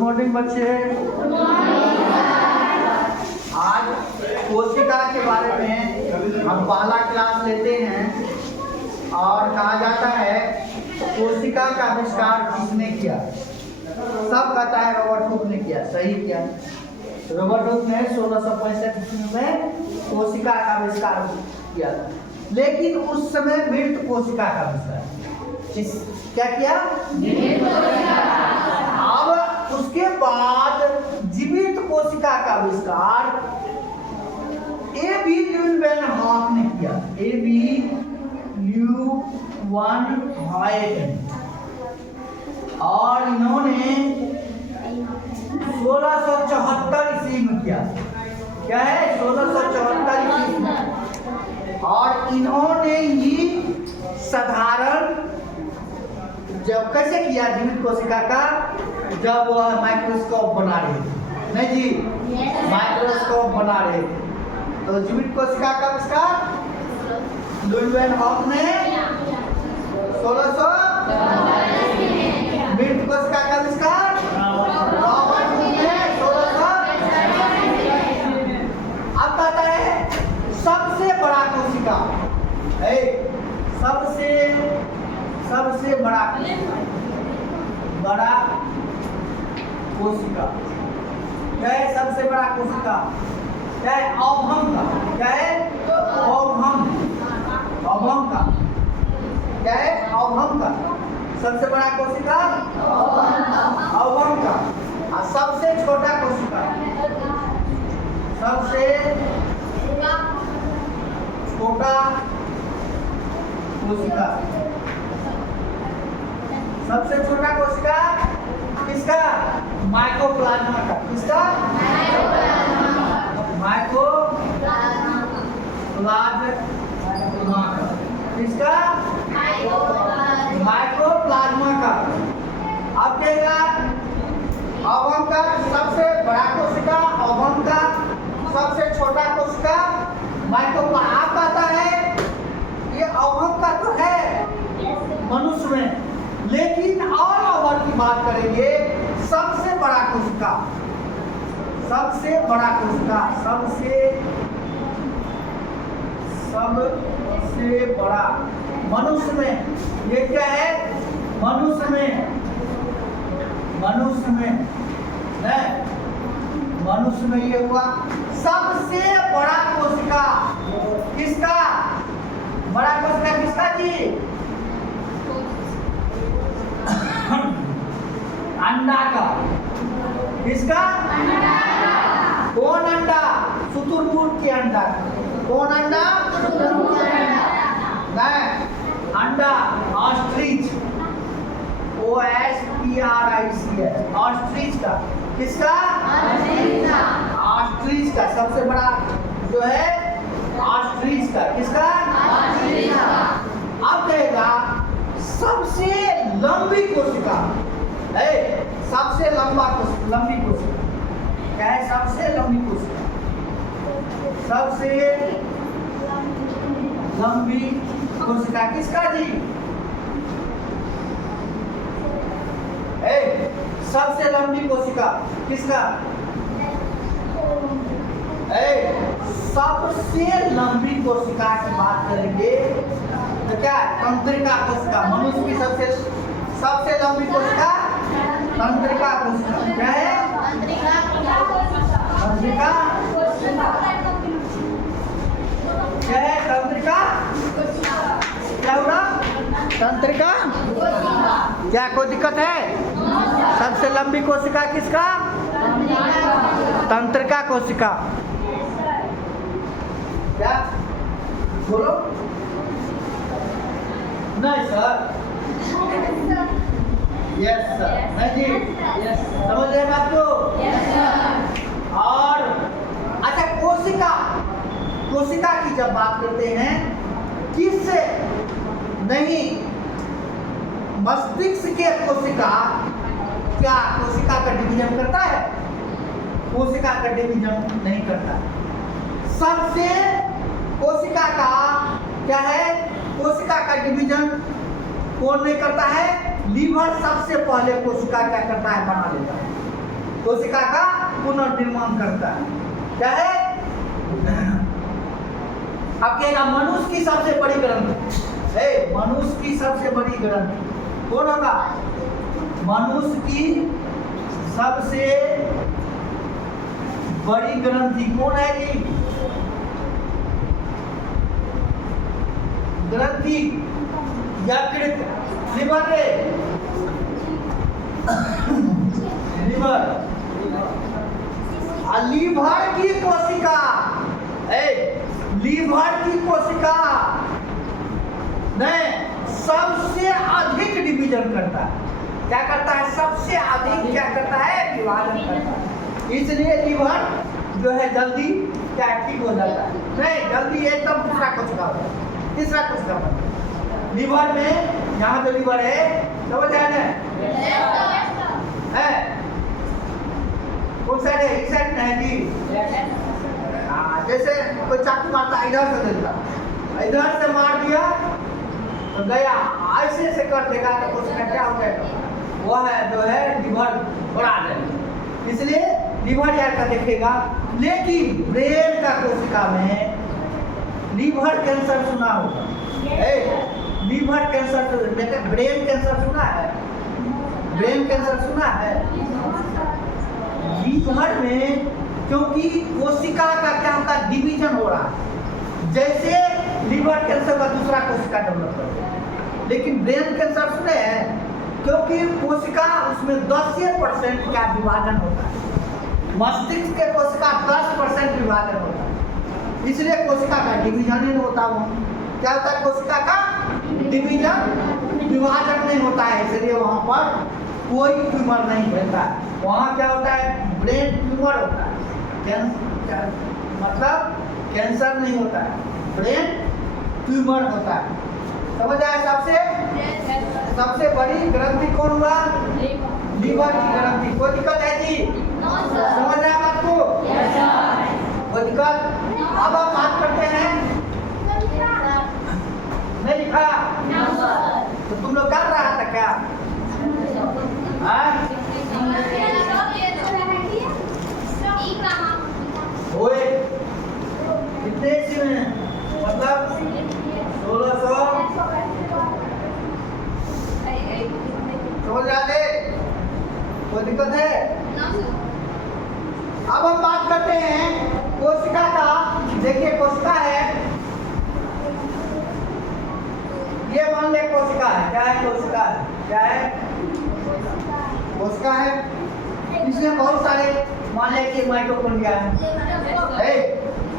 Morning बच्चे। आज कोशिका के बारे में हम पहला क्लास लेते हैं और कहा जाता है कोशिका का आविष्कार किसने किया। सब कहता है रॉबर्ट हुक ने किया, सही किया। रॉबर्ट हुक ने 1665 ईस्वी में कोशिका का आविष्कार किया था, लेकिन उस समय मृत कोशिका का आविष्कार क्या किया? अब उसके बाद जीवित कोशिका का आविष्कार ए.बी. ल्यूवेनहॉक ने किया। ए.बी. ल्यूवेनहॉक, और इन्होंने 1674 ईस्वी में किया। क्या है? 1674 ईस्वी में। और इन्होंने ही साधारण जब कैसे किया जीवित कोशिका का, जब वह माइक्रोस्कोप बना रहे थे, नहीं जी, माइक्रोस्कोप बना रहे थे, तो जीवित कोशिका का आविष्कार ल्यूवेनहॉक ने 1600, मृत कोशिका का आविष्कार रॉबर्ट हुक ने 1600। अब कहता है सबसे बड़ा कोशिका, सबसे बड़ा कोशिका क्या है? सबसे बड़ा कोशिका क्या है? ओवम का। क्या है? ओवम का क्या है? ओवम का सबसे बड़ा कोशिका ओवम का। और सबसे छोटा कोशिका, सबसे छोटा कोशिका, सबसे छोटा कोशिका किसका? माइकोप्लाज्मा का। किसका? माइकोप्लाज्मा का। किसका? माइकोप्लाज्मा का। अब कहेगा ओवम का सबसे बड़ा कोशिका, ओवम का सबसे छोटा कोशिका माइकोप्लाज्मा। आप कहता है ये ओवम का तो है मनुष्य में, लेकिन और ओवर की बात करेंगे, सबसे बड़ा कोशिका, सबसे बड़ा कोशिका, सबसे बड़ा मनुष्य में, ये क्या है? मनुष्य में ये हुआ सबसे बड़ा कोशिका। किसका बड़ा कोशिका? किसका जी? अंडा का। किसका? कौन अंडा? शुतुरमुर्ग के अंडा। कौन अंडा? नहीं, अंडा ऑस्ट्रिच, OSTRIC, ऑस्ट्रिच का। किसका? ऑस्ट्रिच का सबसे बड़ा जो है ऑस्ट्रिच का। किसका? अब कहेगा सबसे लंबी कोशिका, सबसे लंबी कोशिका क्या है? सबसे लंबी कोशिका, सबसे लंबी कोशिका किसका जी? सबसे लंबी कोशिका किसका? सबसे लंबी कोशिका की बात करेंगे तो क्या? तंत्रिका कोशिका। मनुष्य की सबसे लंबी कोशिका तंत्रिका कोशिका। क्या है? तंत्रिका क्या है? तंत्रिका क्या होगा? तंत्रिका क्या कोई दिक्कत है? सबसे लंबी कोशिका किसका? तंत्रिका कोशिका। क्या बोलो? नहीं सर, यस सर, नहीं जी, समझ रहे बात को? और अच्छा, कोशिका की जब बात करते हैं, किससे नहीं, मस्तिष्क के कोशिका क्या कोशिका का डिवीजन करता है? कोशिका का डिवीजन नहीं करता। सबसे कोशिका का क्या है? कोशिका का डिवीजन कौन नहीं करता है? लीवर सबसे पहले कोशिका क्या करता है? बना लेता है। कोशिका का पुनर्निर्माण करता है। क्या है? अब कहेगा मनुष्य की सबसे बड़ी ग्रंथि है, मनुष्य की सबसे बड़ी ग्रंथि कौन होगा? मनुष्य की सबसे बड़ी ग्रंथि कौन है जी? ग्रंथि यकृत, लिवर रे, लिवर। लीवर की कोशिका, लीवर की कोशिका ने सबसे अधिक डिवीजन करता है। क्या करता है? सबसे अधिक क्या करता है? विभाजन करता है। इसलिए लीवर जो है जल्दी क्या ठीक हो जाता है, नहीं जल्दी एकदम दूसरा कोशिका होता है, तीसरा कोशिका होता है। लीवर में यहाँ जो लीवर है समझ आया ना? है कौन साइड है? इस साइड है जी। जैसे कोई चाकू मारता है, इधर से देता, इधर से मार दिया तो गया, ऐसे से कर देगा तो उसका क्या हो जाएगा? वह है जो है लीवर बढ़ा देगा। इसलिए लीवर यार का देखेगा। लेकिन ब्रेन का कोशिका में लीवर कैंसर सुना होगा, लीवर कैंसर, बेटे ब्रेन कैंसर सुना है? ब्रेन कैंसर सुना है? लीवर में क्योंकि कोशिका का क्या होता है? डिवीजन हो रहा है, जैसे लीवर कैंसर का दूसरा कोशिका डेवलप करता है। लेकिन ब्रेन कैंसर सुने हैं? क्योंकि कोशिका उसमें 10% का विभाजन होता है, मस्तिष्क के कोशिका 10% विभाजन होता है, इसलिए कोशिका का डिवीजन ही नहीं होता। वो क्या होता है? कोशिका का डिवीजन, विभाजन नहीं होता है, इसलिए वहाँ पर कोई ट्यूमर नहीं रहता है। वहाँ क्या होता है? ब्रेन ट्यूमर होता है, मतलब कैंसर नहीं होता है, ब्रेन ट्यूमर होता है। समझ आया? सबसे बड़ी ग्रंथि कौन हुआ? लीवर की ग्रंथि। कोई दिक्कत है जी? समझ आया बात को? कोई दिक्कत? अब आप बात करते हैं, नहीं लिखा तो तुम लोग कर रहा था क्या? ओए कितने ईस्वी में? मतलब 1600 समझ रहे? कोई दिक्कत है? अब हम बात करते हैं कोशिका का। देखिए कोशिका है, ये मान ले कोशिका है। क्या है? कोशिका है। क्या है? कोशिका है। इसमें बहुत सारे, मान ले कि माइटोकॉन्ड्रिया है,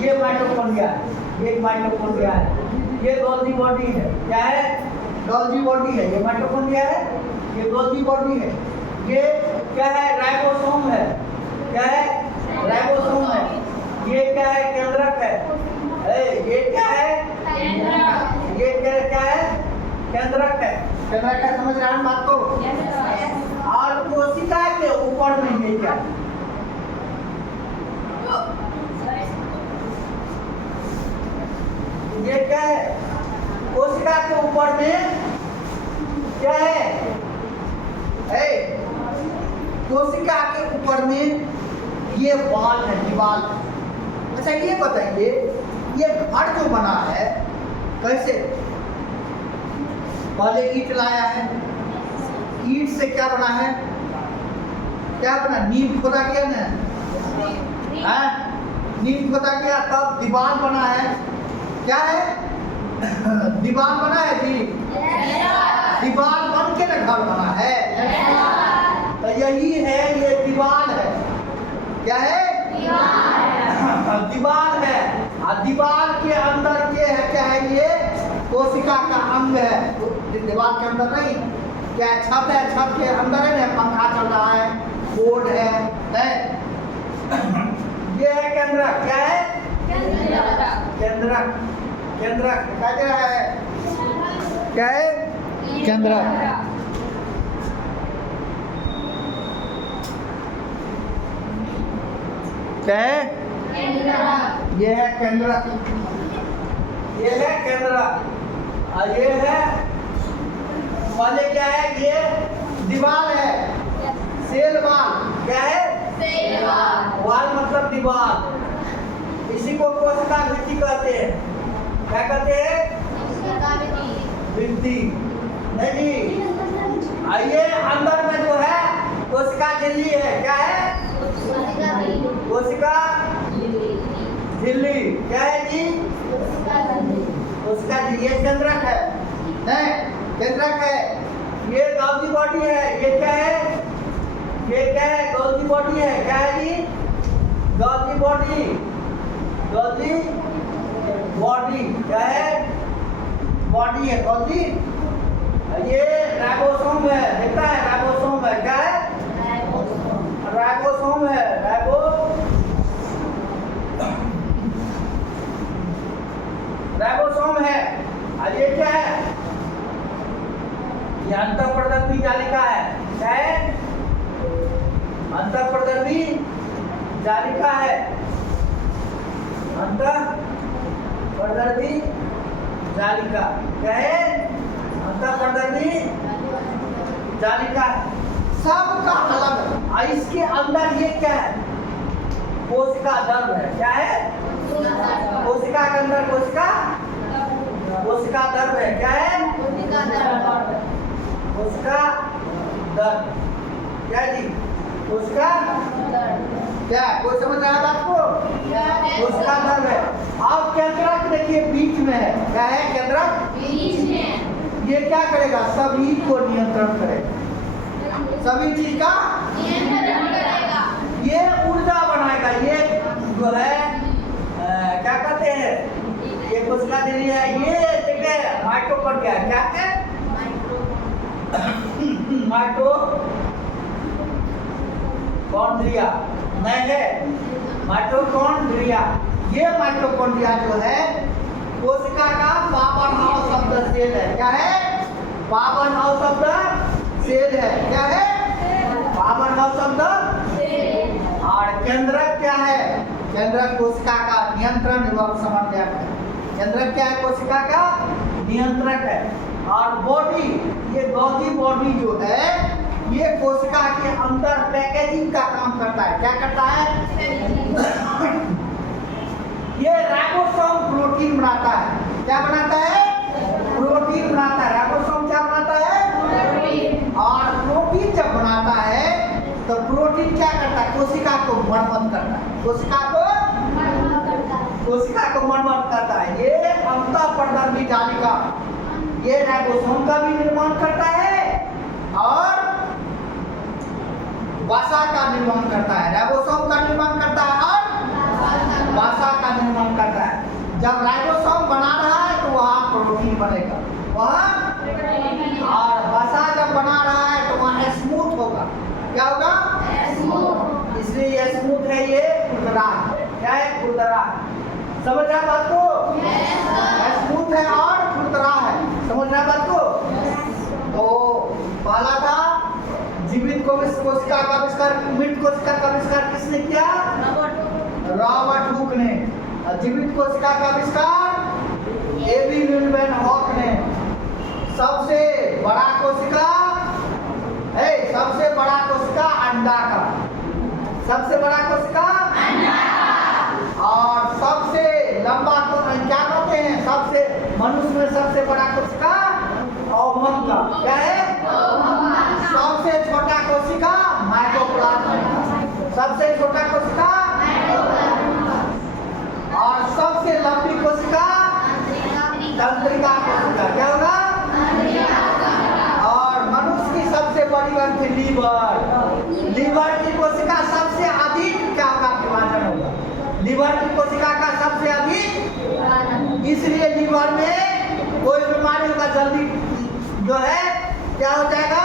ये माइटोकॉन्ड्रिया है, एक माइटोकॉन्ड्रिया है, ये गोल्गी बॉडी है। क्या है? गोल्गी बॉडी है। ये माइटोकॉन्ड्रिया है, ये गोल्गी बॉडी है। ये क्या है? राइबोसोम है। क्या है? राइबोसोम है। ये क्या है? केंद्रक है। ये क्या है? ये क्या है? केंद्रक है। केंद्रक है, समझ रहे हैं बात को? और कोशिका के ऊपर में ये क्या है? ये क्या है? कोशिका के ऊपर में क्या है? कोशिका के ऊपर में ये बाल है, दीवाल। अच्छा ये बताइए, ये घर जो बना है कैसे? पहले ईंट लाया है, ईंट से क्या बना है? क्या बना? नींव खोदा गया ना, नींव खोदा गया, तब दीवार बना है। क्या है? दीवार बना है जी, दीवार बन के ना घर बना है। तो यही है, ये दीवार है। क्या है? दीवार है। और दीवार के अंदर ये है, क्या है? ये कोशिका का अंग है। दीवार के अंदर नहीं, क्या छत है, छत के अंदर है ना, पंखा चल रहा है, बोर्ड है। ये है केंद्रक। क्या है? केंद्रक। केंद्रक क्या है? क्या है? केंद्रक। क्या है? ये है केंद्रक। ये है केंद्रक। और ये है पहले क्या है? ये दीवार है, सेल वाल। क्या है? वाल मतलब दीवार, इसी को कोशिका भित्ति कहते हैं। क्या कहते हैं? भित्ति। नहीं जी, आइए अंदर में जो है कोशिका झिल्ली है। क्या है? कोशिका झिल्ली। क्या है जी? कोशिका झिल्ली। ये केंद्रक है, नहीं केंद्रक है। ये गॉल्गी बॉडी है। ये क्या है? ये क्या है? गॉल्गी बॉडी है। क्या है जी? Golgi body. गॉल्गी बॉडी क्या है? बॉडी है गॉल्गी। ये राइबोसोम है, देखता है राइबोसोम है। क्या है? राइबोसोम है। राइबोसोम है। और ये क्या है? ये अंतःप्रदर्भी जालिका है। क्या है? अंतःप्रदर्भी जालिका है। अंतःप्रदर्भी जालिका क्या है? अंतःप्रदर्भी जालिका। सबका अलग। और इसके अंदर ये क्या है? कोशिका दर्भ है। क्या है? कोशिका के अंदर कोशिका दर्भ है। क्या है? कोशिका दर्भ। क्या जी? कोशिका क्या? कोई समझ रहा है बात को? कोशिका दर्भ है। अब केंद्रक देखिए बीच में है। क्या है? केंद्रक बीच में। ये क्या करेगा? सभी को नियंत्रण करेगा, सभी चीज का नियंत्रण करेगा। ये ऊर्जा बनाएगा। ये जो है क्या कहते हैं? ये कोशिका झिल्ली है। ये देखिए माइटोकॉन्ड्रिया। क्या है? माइटोकॉन्ड्रिया नहीं है, माइटोकॉन्ड्रिया। ये माइटोकॉन्ड्रिया जो है कोशिका का पावन हाउस ऑफ द सेल है। क्या है? पावन हाउस ऑफ द सेल है। क्या है? पावन हाउस ऑफ द सेल। और केंद्रक क्या है? केंद्रक कोशिका का नियंत्रण एवं समन्वयक है। केंद्रक क्या है? कोशिका का नियंत्रक है। और बॉडी, ये गॉल्गी बॉडी जो है ये कोशिका के अंदर पैकेजिंग का काम करता है। क्या करता है? ये राइबोसोम प्रोटीन बनाता है। क्या बनाता है? प्रोटीन बनाता है। राइबोसोम क्या बनाता है? प्रोटीन। और प्रोटीन जब बनाता है तो प्रोटीन क्या करता है? कोशिका को मरम्मत करता है। कोशिका को मरम्मत करता है। ये अंतःप्रदर्भी जालिका ये राइबोसोम का भी निर्माण करता है और वसा का निर्माण करता है। राइबोसोम का निर्माण करता है और वसा का निर्माण करता है। जब राइबोसोम बना रहा है तो वहाँ प्रोटीन बनेगा, वहाँ और वसा जब बना रहा है तो वहाँ स्मूथ होगा। क्या होगा? स्मूथ। इसलिए ये स्मूथ है, ये खुरदरा है। क्या है? खुरदरा। समझ रहा बात को? स्मूथ है और खुरदरा है। समझ रहा बात को? तो पहला था जीवित कोशिका का आविष्कार, मृत कोशिका का आविष्कार किसने किया? रॉबर्ट हुक ने। जीवित कोशिका का आविष्कार एबी मिल्टन हॉक ने। सबसे बड़ा कोशिका अंडा का, सबसे बड़ा कोशिका अंडा का। और सबसे लंबा क्या कहते हैं? सबसे मनुष्य में सबसे बड़ा कोशिका ओवम का। क्या है? सबसे छोटा कोशिका माइटोप्लाज्म। सबसे छोटा कोशिका और सबसे लंबी कोशिका तंत्रिका कोशिका। क्या होगा? और मनुष्य की सबसे बड़ी ग्रंथि लीवर की कोशिका सबसे अधिक क्या होगा? विभाजन होगा। लीवर की कोशिका का सबसे अधिक, इसलिए लीवर में कोई बीमारी होगा जल्दी जो है क्या हो जाएगा?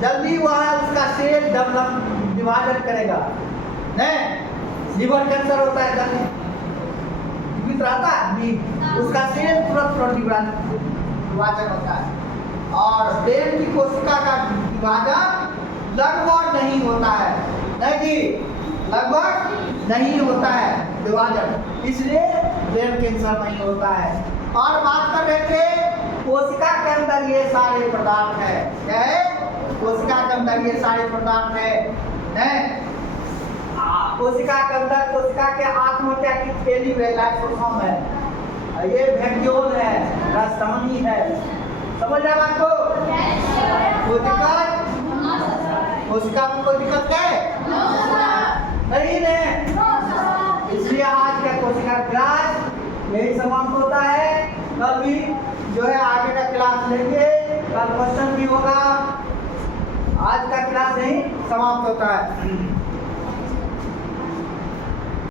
जल्दी वह उसका सेल डेवलप विभाजन करेगा। नहीं, लीवर कैंसर होता है जल्दी जीवित रहता है, उसका सेल तुरंत विभाजन होता है। और ब्रेन की कोशिका का विभाजन लगभग नहीं होता है। नहीं जी, लगभग नहीं होता है विभाजन, इसलिए ब्रेन कैंसर नहीं होता है। और बात कर रहे थे कोशिका के अंदर ये सारे पदार्थ है। क्या है? कोशिका के अंदर ये सारे पदार्थ है। कोशिका के अंदर कोशिका के आत्म क्या की थैली में लाइसोसोम है, ये वैक्यूल है, राजधानी है। समझ रहे बात को? कोई दिक्कत? कोशिका में कोई दिक्कत है? नहीं नहीं। इसलिए आज का कोशिका क्लास यही समाप्त होता है। कल भी जो है आगे का क्लास लेंगे, कल क्वेश्चन भी होगा। आज का क्लास यही समाप्त होता है।